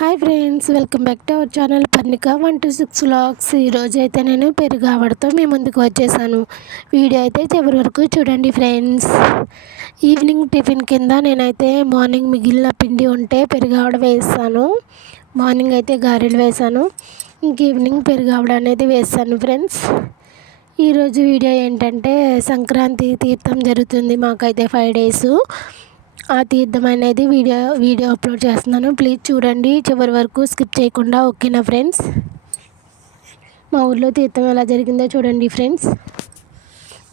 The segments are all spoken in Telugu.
Hi friends, welcome back to our channel Parnika 126 vlogs. ఈరోజు అయితే నేను పెరుగు ఆవడతో మీ ముందుకు వచ్చేసాను. వీడియో అయితే చివరి వరకు చూడండి ఫ్రెండ్స్. ఈవినింగ్ టిఫిన్ కింద నేనైతే మార్నింగ్ మిగిలిన పిండి ఉంటే పెరుగు ఆవడ వేస్తాను. మార్నింగ్ అయితే గారెలు వేసాను, ఇంక ఈవినింగ్ పెరుగు ఆవడ అనేది వేస్తాను ఫ్రెండ్స్. ఈరోజు వీడియో ఏంటంటే సంక్రాంతి తీర్థం జరుగుతుంది మాకైతే 5 days. ఆ తీర్థం అనేది వీడియో అప్లోడ్ చేస్తున్నాను. ప్లీజ్ చూడండి చివరి వరకు, స్కిప్ చేయకుండా, ఓకేనా ఫ్రెండ్స్. మా ఊర్లో తీర్థం ఎలా జరిగిందో చూడండి ఫ్రెండ్స్.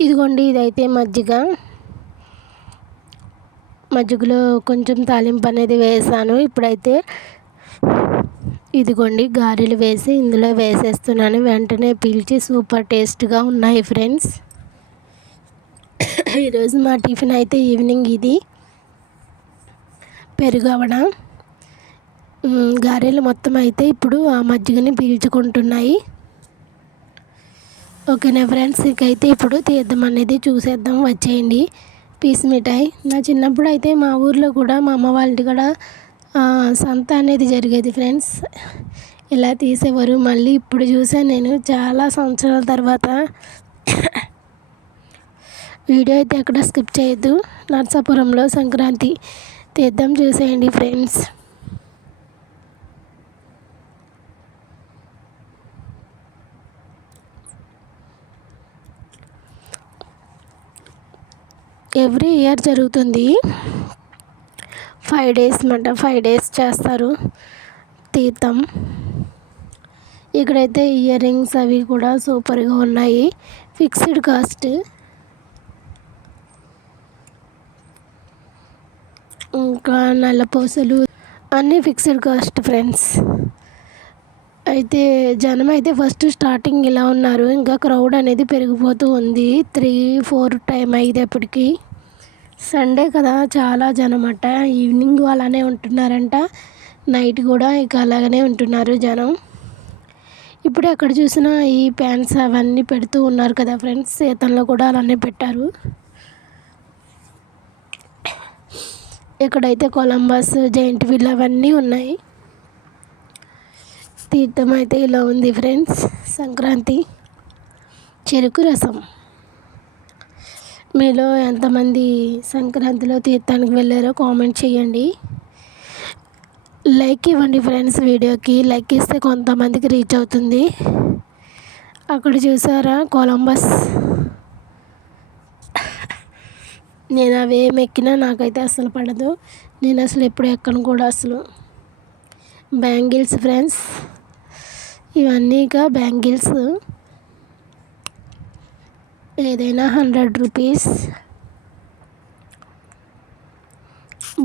ఇదిగోండి, ఇదైతే మజ్జిగలో కొంచెం తాలింపు అనేది వేసాను. ఇప్పుడైతే ఇదిగోండి గారెలు వేసి ఇందులో వేసేస్తున్నాను. వెంటనే పీల్చి సూపర్ టేస్ట్గా ఉన్నాయి ఫ్రెండ్స్. ఈరోజు మా టిఫిన్ అయితే ఈవినింగ్ ఇది పెరుగు ఆవడ. గారెలు మొత్తం అయితే ఇప్పుడు ఆ మజ్జిగని పీల్చుకుంటున్నాయి. ఓకేనా ఫ్రెండ్స్, ఇకైతే ఇప్పుడు తీర్థం అనేది చూసేద్దాం, వచ్చేయండి. పీస్ మిఠాయి. నా చిన్నప్పుడు అయితే మా ఊర్లో కూడా మా అమ్మ వాళ్ళ కూడా సంత అనేది జరిగేది ఫ్రెండ్స్. ఇలా తీసేవారు. మళ్ళీ ఇప్పుడు చూసాను నేను చాలా సంవత్సరాల తర్వాత. వీడియో అయితే ఎక్కడ స్కిప్ చేయొద్దు. నర్సాపురంలో సంక్రాంతి తీర్థం చూసేయండి ఫ్రెండ్స్. ఎవ్రీ ఇయర్ జరుగుతుంది. 5 days 5 days చేస్తారు తీర్థం. ఇక్కడైతే ఇయర్ రింగ్స్ అవి కూడా సూపర్గా ఉన్నాయి. Fixed cost. ఇంకా నల్లపూసలు అన్నీ ఫిక్స్డ్ కాస్ట్ ఫ్రెండ్స్. అయితే జనం అయితే ఫస్ట్ స్టార్టింగ్ ఇలా ఉన్నారు, ఇంకా క్రౌడ్ అనేది పెరిగిపోతూ ఉంది. 3-4 టైం అయ్యేటప్పటికి. సండే కదా, చాలా జనం అట. ఈవినింగ్ అలానే ఉంటున్నారంట, నైట్ కూడా ఇక అలాగనే ఉంటున్నారు జనం. ఇప్పుడు ఎక్కడ చూసినా ఈ ప్యాన్స్ అవన్నీ పెడుతూ ఉన్నారు కదా ఫ్రెండ్స్. సీతంలో కూడా అలానే పెట్టారు. ఇక్కడైతే కొలంబస్, జైంట్ వీల్ అవన్నీ ఉన్నాయి. తీర్థం అయితే ఇలా ఉంది ఫ్రెండ్స్. సంక్రాంతి చెరుకు రసం. మీలో ఎంతమంది సంక్రాంతిలో తీర్థానికి వెళ్ళారో కామెంట్ చేయండి. లైక్ ఇవ్వండి ఫ్రెండ్స్. వీడియోకి లైక్ ఇస్తే కొంతమందికి రీచ్ అవుతుంది. అక్కడ చూసారా కొలంబస్. నేను అవి ఏమి ఎక్కినా నాకైతే అసలు పడదు. నేను అసలు ఎప్పుడు ఎక్కను కూడా అసలు. బ్యాంగిల్స్ ఫ్రెండ్స్, ఇవన్నీ ఇక బ్యాంగిల్స్. ఏదైనా 100 రూపీస్.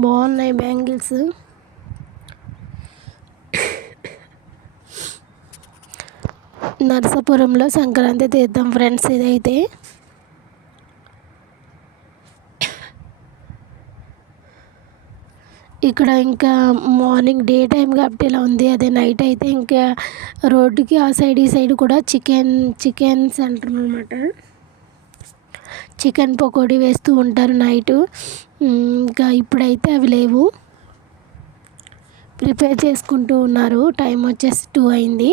బాగున్నాయి బ్యాంగిల్స్. నరసాపురంలో సంక్రాంతి తీర్థం ఫ్రెండ్స్ ఇదైతే. ఇక్కడ ఇంకా మార్నింగ్ డే టైం కాబట్టి ఇలా ఉంది. అదే నైట్ అయితే ఇంకా రోడ్డుకి ఆ సైడ్ ఈ సైడ్ కూడా చికెన్ సెంటర్ అనమాట. చికెన్ పకోడీ వేస్తూ ఉంటారు నైటు. ఇంకా ఇప్పుడైతే అవి లేవు, ప్రిపేర్ చేసుకుంటూ ఉన్నారు. టైం వచ్చేసి 2 అయింది.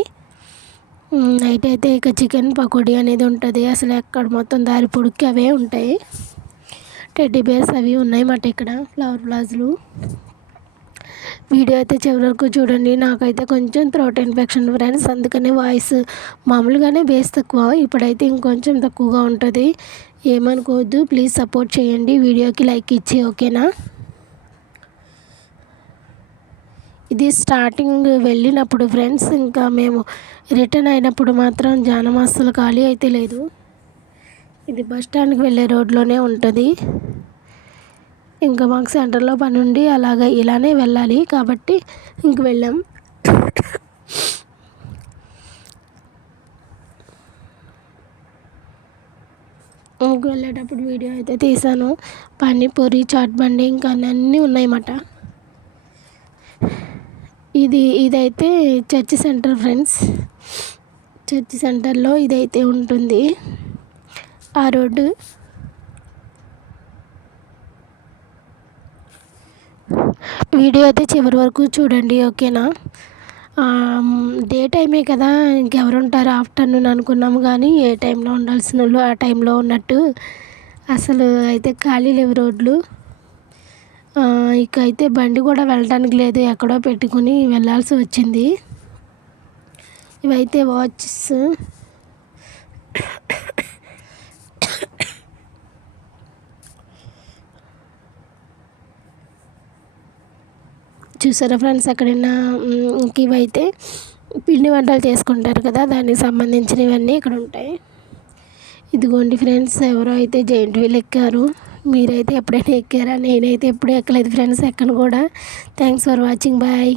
నైట్ అయితే ఇక చికెన్ పకోడీ అనేది ఉంటుంది. అసలు ఎక్కడ మొత్తం దారి పొడుక్కి అవే ఉంటాయి. టెడ్డీ బేర్స్ అవి ఉన్నాయి మాట ఇక్కడ, ఫ్లవర్ ప్లాజులు. వీడియో అయితే చివరి వరకు చూడండి. నాకైతే కొంచెం థ్రోట్ ఇన్ఫెక్షన్ ఫ్రెండ్స్, అందుకని వాయిస్ మామూలుగానే బేస్ తక్కువ, ఇప్పుడైతే ఇంకొంచెం తక్కువగా ఉంటుంది. ఏమనుకోవద్దు, ప్లీజ్ సపోర్ట్ చేయండి. వీడియోకి లైక్ ఇచ్చి, ఓకేనా. ఇది స్టార్టింగ్ వెళ్ళినప్పుడు ఫ్రెండ్స్. ఇంకా మేము రిటర్న్ అయినప్పుడు మాత్రం జనం అస్సలు ఖాళీ అయితే లేదు. ఇది బస్ స్టాండ్కి వెళ్ళే రోడ్లోనే ఉంటుంది. ఇంకా మాకు సెంటర్లో పని ఉండి అలాగ ఇలానే వెళ్ళాలి కాబట్టి ఇంక వెళ్ళాం. ఇంక వెళ్ళేటప్పుడు వీడియో అయితే తీసాను. పానీపూరి, చాట్ బండి ఇంకా అన్నీ ఉన్నాయన్నమాట. ఇదైతే చర్చి సెంటర్ ఫ్రెండ్స్. చర్చి సెంటర్లో ఇదైతే ఉంటుంది ఆ రోడ్డు. వీడియో అయితే చివరి వరకు చూడండి, ఓకేనా. డే టైమే కదా, ఇంకెవరు ఉంటారు ఆఫ్టర్నూన్ అనుకున్నాము, కానీ ఏ టైంలో ఉండాల్సిన వాళ్ళు ఆ టైంలో ఉన్నట్టు అసలు అయితే ఖాళీ లేవు రోడ్లు. ఇక అయితే బండి కూడా వెళ్ళడానికి లేదు, ఎక్కడో పెట్టుకుని వెళ్ళాల్సి వచ్చింది. ఇవైతే వాచెస్. చూసారా ఫ్రెండ్స్, ఎక్కడైనా ఇంక ఇవైతే పిండి వంటలు చేసుకుంటారు కదా, దానికి సంబంధించినవన్నీ ఇక్కడ ఉంటాయి. ఇదిగోండి ఫ్రెండ్స్, ఎవరో అయితే జైంట్ వీల్ ఎక్కారు. మీరైతే ఎప్పుడైనా ఎక్కారా? నేనైతే ఎప్పుడూ ఎక్కలేదు ఫ్రెండ్స్, ఎక్కను కూడా. Thanks for watching, bye.